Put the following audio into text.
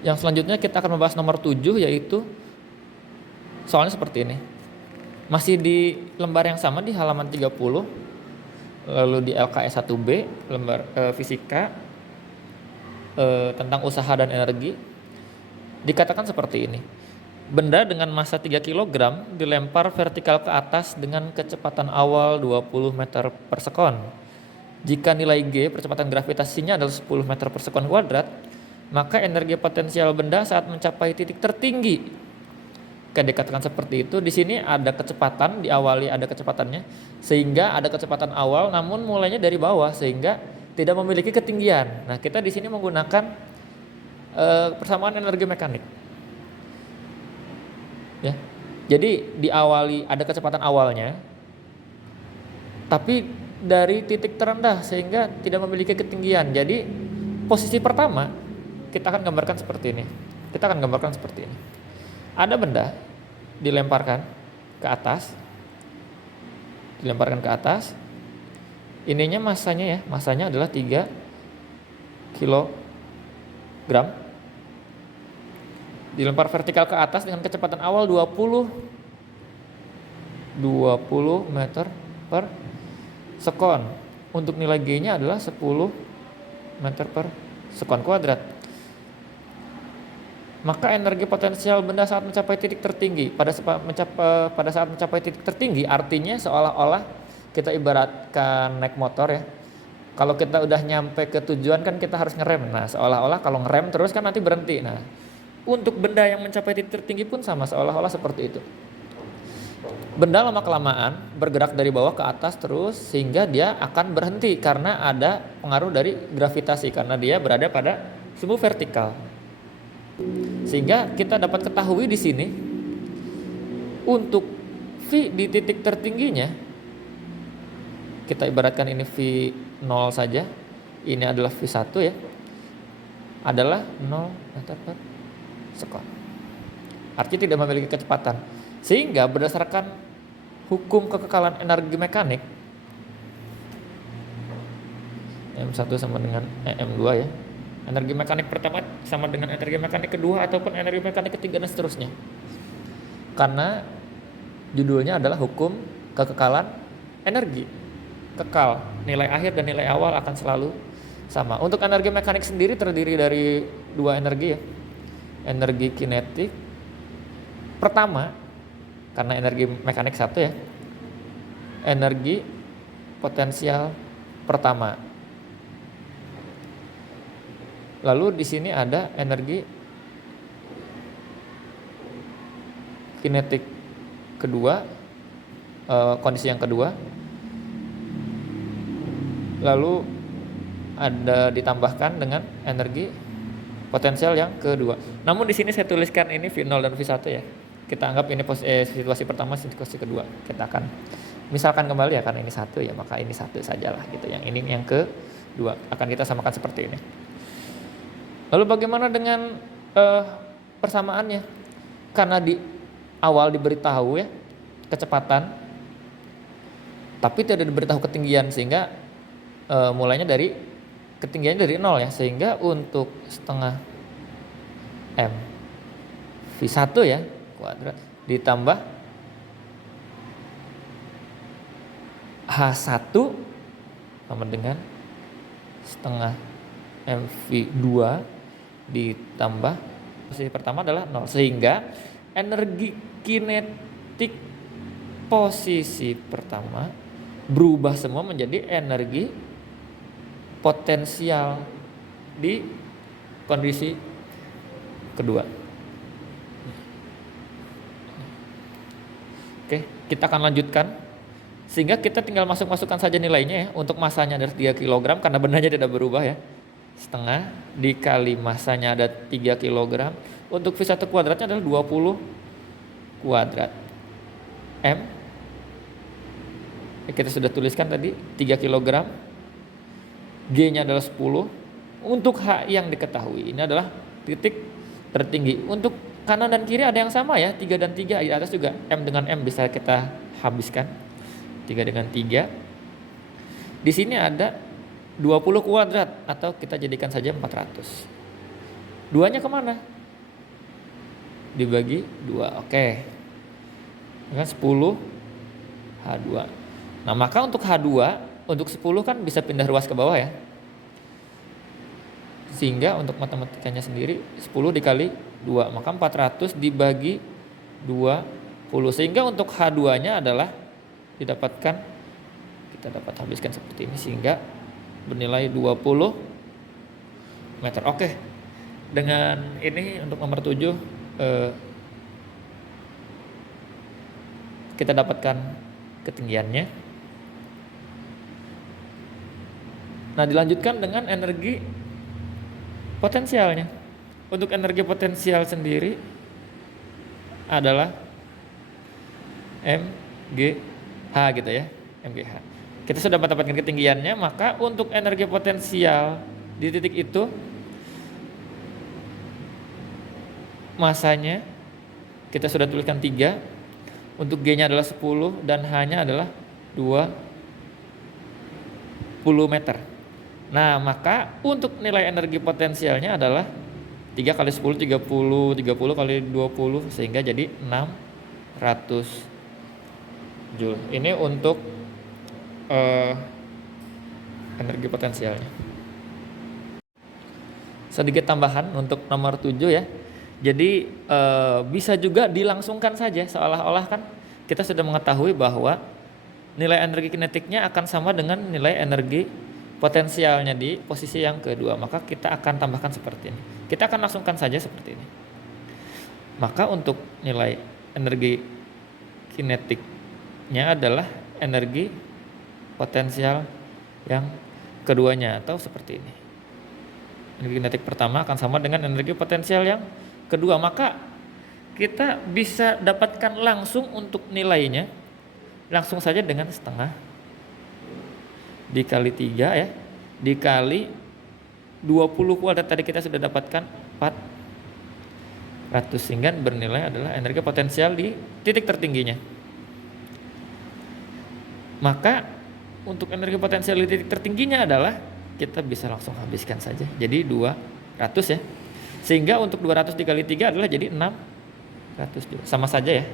Yang selanjutnya kita akan membahas nomor 7, yaitu soalnya seperti ini. Masih di lembar yang sama di halaman 30, lalu di LKS 1B, lembar fisika tentang usaha dan energi. Dikatakan seperti ini. Benda dengan massa 3 kg dilempar vertikal ke atas dengan kecepatan awal 20 meter per sekon. Jika nilai G, percepatan gravitasinya adalah 10 meter per sekon kuadrat, maka energi potensial benda saat mencapai titik tertinggi. Oke, dikatakan seperti itu. Di sini ada kecepatan, diawali ada kecepatannya, sehingga ada kecepatan awal namun mulainya dari bawah sehingga tidak memiliki ketinggian. Nah, kita di sini menggunakan persamaan energi mekanik. Ya. Jadi diawali ada kecepatan awalnya, tapi dari titik terendah sehingga tidak memiliki ketinggian. Jadi posisi pertama kita akan gambarkan seperti ini. Ada benda dilemparkan ke atas. Ininya masanya adalah 3 kilogram. Dilempar vertikal ke atas dengan kecepatan awal 20 meter per sekon. Untuk nilai G-nya adalah 10 meter per sekon kuadrat. Maka energi potensial benda saat mencapai titik tertinggi. Pada saat mencapai titik tertinggi artinya seolah-olah kita ibaratkan naik motor ya. Kalau kita udah nyampe ke tujuan kan kita harus ngerem. Nah, seolah-olah kalau ngerem terus kan nanti berhenti. Nah, untuk benda yang mencapai titik tertinggi pun sama, seolah-olah seperti itu. Benda lama-kelamaan bergerak dari bawah ke atas terus sehingga dia akan berhenti karena ada pengaruh dari gravitasi, karena dia berada pada sumbu vertikal. Sehingga kita dapat ketahui di sini untuk V di titik tertingginya, kita ibaratkan ini V0 saja, ini adalah V1 ya, adalah 0 meter per sekon. Artinya tidak memiliki kecepatan. Sehingga berdasarkan hukum kekekalan energi mekanik, M1 sama dengan M2 ya. Energi mekanik pertama sama dengan energi mekanik kedua ataupun energi mekanik ketiga dan seterusnya. Karena judulnya adalah hukum kekekalan energi. Kekal, nilai akhir dan nilai awal akan selalu sama. Untuk energi mekanik sendiri terdiri dari dua energi ya. Energi kinetik pertama, karena energi mekanik satu ya, energi potensial pertama. Lalu di sini ada energi kinetik kedua, kondisi yang kedua. Lalu ada ditambahkan dengan energi potensial yang kedua. Namun di sini saya tuliskan ini V0 dan V1 ya. Kita anggap ini situasi pertama, situasi kedua. Kita akan misalkan kembali ya, karena ini satu ya, maka ini satu sajalah gitu. Yang ini yang kedua akan kita samakan seperti ini. Lalu bagaimana dengan persamaannya? Karena di awal diberitahu ya kecepatan, tapi tidak diberitahu ketinggian, sehingga mulainya dari ketinggiannya dari 0 ya, sehingga untuk setengah M V1 ya kuadrat ditambah H1 sama dengan setengah M V2 ditambah posisi pertama adalah 0, sehingga energi kinetik posisi pertama berubah semua menjadi energi potensial di kondisi kedua. Oke, kita akan lanjutkan sehingga kita tinggal masukkan saja nilainya ya. Untuk masanya ada 3 kg karena bendanya tidak berubah ya. Setengah dikali masanya ada 3 kg. Untuk V1 kuadratnya adalah 20 kuadrat M. Kita sudah tuliskan tadi 3 kg. G-nya adalah 10. Untuk H yang diketahui ini adalah titik tertinggi. Untuk kanan dan kiri ada yang sama ya, 3 dan 3. Di atas juga M dengan M bisa kita habiskan. 3 dengan 3. Di sini ada 20 kuadrat atau kita jadikan saja 400. 2-nya kemana? Dibagi 2. Oke. Kan 10 H2. Nah, maka untuk H2 untuk 10 kan bisa pindah ruas ke bawah ya. Sehingga untuk matematikanya sendiri 10 dikali 2, maka 400 dibagi 20. Sehingga untuk H2-nya adalah didapatkan, kita dapat habiskan seperti ini, sehingga bernilai 20 meter. Oke. Dengan ini untuk nomor 7 kita dapatkan ketinggiannya. Nah, dilanjutkan dengan energi potensialnya. Untuk energi potensial sendiri adalah MGH gitu ya, MGH. Kita sudah mendapatkan ketinggiannya, maka untuk energi potensial di titik itu masanya kita sudah tuliskan 3, untuk G-nya adalah 10 dan H-nya adalah 20 meter. Nah, maka untuk nilai energi potensialnya adalah 3 kali 10 30, 30 kali 20 sehingga jadi 600 Joule. Ini untuk energi potensialnya. Sedikit tambahan untuk nomor 7 ya. Jadi bisa juga dilangsungkan saja, seolah-olah kan kita sudah mengetahui bahwa nilai energi kinetiknya akan sama dengan nilai energi potensialnya di posisi yang kedua. Maka kita akan tambahkan seperti ini. Kita akan langsungkan saja seperti ini. Maka untuk nilai energi kinetiknya adalah energi potensial yang keduanya, atau seperti ini. Energi kinetik pertama akan sama dengan energi potensial yang kedua. Maka kita bisa dapatkan langsung untuk nilainya langsung saja dengan setengah dikali 3 ya, dikali 20 kuadrat tadi kita sudah dapatkan 400, sehingga bernilai adalah energi potensial di titik tertingginya. Maka untuk energi potensial di titik tertingginya adalah kita bisa langsung habiskan saja, jadi 200 ya. Sehingga untuk 200 dikali 3 adalah jadi 600 juga. Sama saja ya.